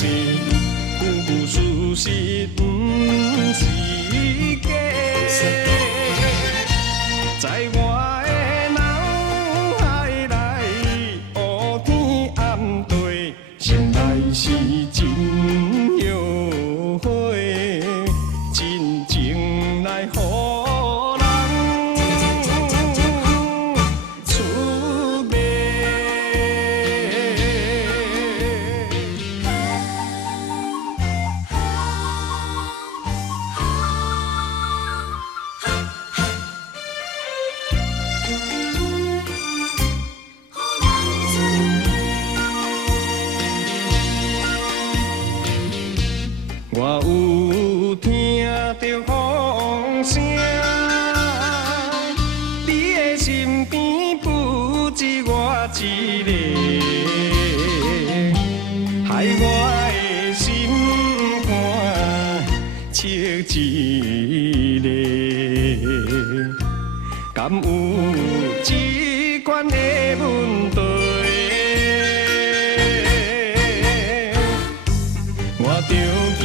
实，句句事实不是假。在我的脑海内，乌天暗地，心内是真后悔，真情来予人出卖。我有听到风声，你的身边不止我一个，害我的心肝切一个，敢有这款的问题？我着惊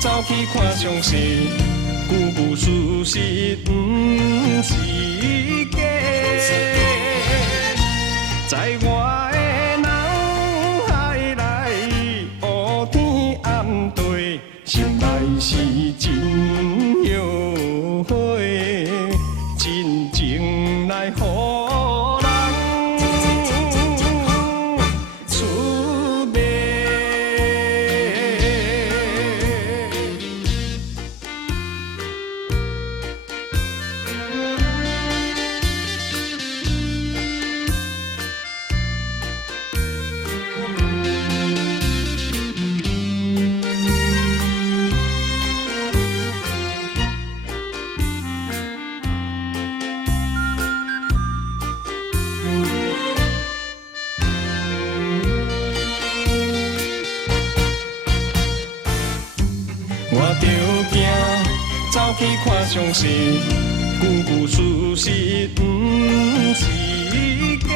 走去看详细，句句事实不是假。在我的脑海内，乌天暗地，心内是真后悔，真情来予人出卖。我着惊走去看详细，句句事实不是假。